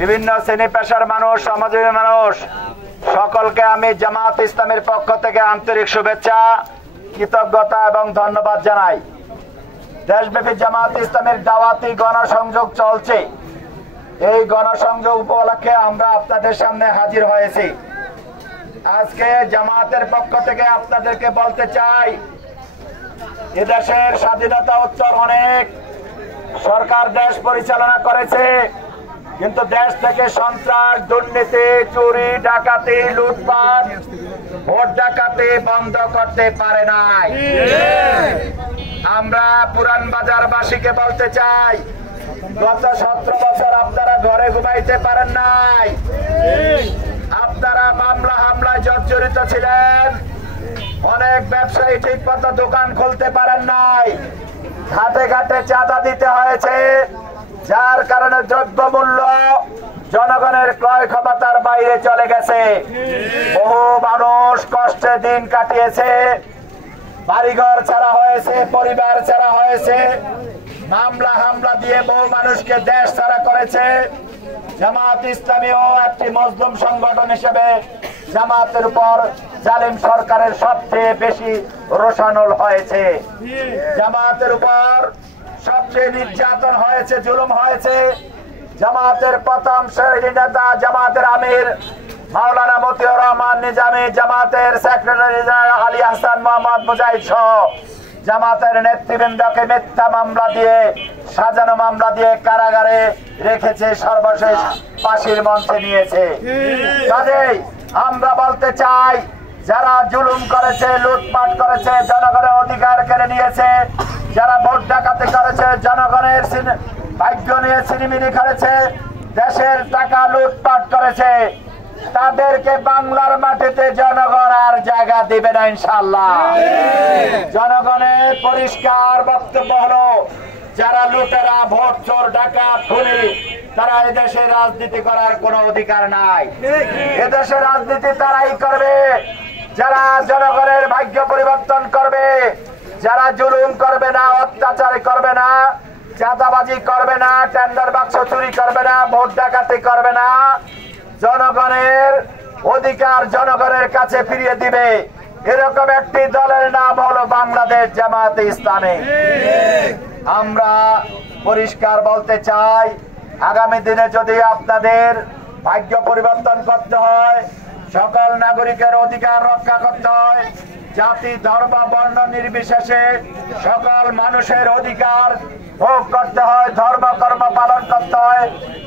বিভিন্ন শ্রেণী পেশার মানুষ, সমাজের মানুষ সকলকে আমি জামাত ইসলামের পক্ষ থেকে আন্তরিক শুভেচ্ছা, কৃতজ্ঞতা এবং ধন্যবাদ জানাই। দেশব্যাপী জামাত ইসলামের দাওয়াতি গণসংযোগ চলছে। এই গণসংযোগ উপলক্ষে আমরা আপনাদের সামনে হাজির হয়েছি। আজকে জামাতের পক্ষ থেকে আপনাদেরকে বলতে চাই, এদেশের স্বাধীনতা উত্তর অনেক সরকার দেশ পরিচালনা করেছে, কিন্তু দেশ থেকে সন্ত্রাস, দুর্নীতি, চুরি, ডাকাতি, লুটপাট, ভোট ডাকাতি বন্ধ করতে পারে নাই। আমরা পুরান বাজারবাসীকে বলতে চাই, গত 17 বছর আপনারা ঘরে ঘুমাইতে পারেন নাই। আপনারা মামলা হামলায় জর্জরিত ছিলেন। অনেক ব্যবসায়ী ঠিক মতো দোকান খুলতে পারেন নাই। ঘাটে ঘাটে চাঁদা দিতে হয়েছে, যার কারণে দ্রব্যমূল্য জনগণের ক্রয় ক্ষমতার বাইরে চলে গেছে। বহু মানুষ কষ্টে দিন কাটিয়েছে, বাড়িঘর ছাড়া হয়েছে, পরিবার ছাড়া হয়েছে, মামলা হামলা দিয়ে বহু মানুষকে দেশ ছাড়া করেছে। জামাত ইসলামীও একটি মজলুম সংগঠন হিসেবে জামাতের উপর জালিম সরকারের সবচেয়ে বেশি রোষানল হয়েছে। জামাতের উপর সবচেয়ে নির্যাতন হয়েছে, জুলুম হয়েছে। জামাতের প্রথম শ্রেণী নেতা, জামাতের আমির মাওলানা মতিউর রহমান নিজামী, জামাতের সেক্রেটারি জেনারেল আলী হাসান মোহাম্মদ মুজাহিদ সহ জামাতের নেতৃবৃন্দকে মিথ্যা মামলা দিয়ে, সাজানো মামলা দিয়ে কারাগারে রেখেছে, সর্বশেষ ফাঁসির মঞ্চে নিয়েছে। কাজেই আমরা বলতে চাই, যারা জুলুম করেছে, লুটপাট করেছে, জনগণের অধিকার কেড়ে নিয়েছে, যারা ভোট ডাকাতি করেছে, জনগণের ভাগ্য নিয়ে ছিনিমিনি করেছে, দেশের টাকা লুটপাট করেছে, তাদেরকে বাংলার মাটিতে জনগণ আর জায়গা দিবে না ইনশাআল্লাহ। জনগণের পরিষ্কার বক্তব্য হলো, যারা লুটেরা, ভোট চোর, ডাকাত, খুনি, তারা এদেশে রাজনীতি করার কোনো অধিকার নাই। এদেশে রাজনীতি তারাই করবে যারা জনগণের ভাগ্য পরিবর্তন করবে, যারা জুলুম করবে না, অত্যাচার করবে না, চাঁদাবাজি করবে না, টেন্ডার বাক্স চুরি করবে না, ভোট ডাকাতি করবে না, জনগণের অধিকার জনগণের কাছে ফিরিয়ে দিবে। এরকম একটি দলের নাম হলো বাংলাদেশ জামাতে ইসলামী। আমরা পরিষ্কার বলতে চাই, আগামী দিনে যদি আপনাদের ভাগ্য পরিবর্তন করতে হয়, সকল নাগরিকের অধিকার রক্ষা করতে হয়, জাতি, ধর্ম, বর্ণ নির্বিশেষে সকল মানুষের অধিকার ভোগ করতে হয়, ধর্ম কর্ম পালন করতে হয়,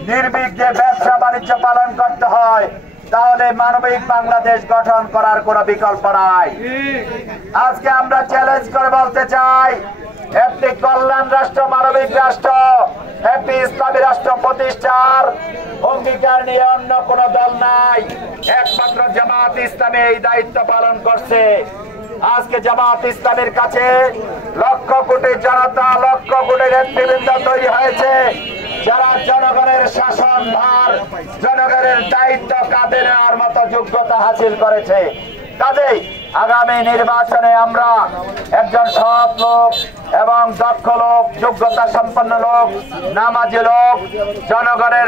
নির্বিঘ্নে ব্যবসা বাণিজ্য পালন করতে হয়, তাহলে মানবিক বাংলাদেশ গঠন করার কোনো বিকল্প নাই। আজকে আমরা চ্যালেঞ্জ করে বলতে চাই, একটি কল্যাণ রাষ্ট্র, মানবিক রাষ্ট্র, একটি ইসলামী রাষ্ট্র প্রতিষ্ঠার অঙ্গীকার নিয়ে অন্য কোন দল নাই, একমাত্র জামাত ইসলামী এই দায়িত্ব পালন করছে। আজকে জামাত ইসলামের কাছে লক্ষ কোটি জনতা, লক্ষ কোটি নেতৃবৃন্দ তৈরি হয়েছে, যারা জনগণের শাসন ভার, জনগণের দায়িত্ব কাঁধে নেওয়ার মতো যোগ্যতা হাসিল করেছে। কাজেই আগামী নির্বাচনে আমরা একজন সৎ লোক এবং দক্ষ লোক, যোগ্যতা সম্পন্ন লোক, নামাজি লোক, জনগণের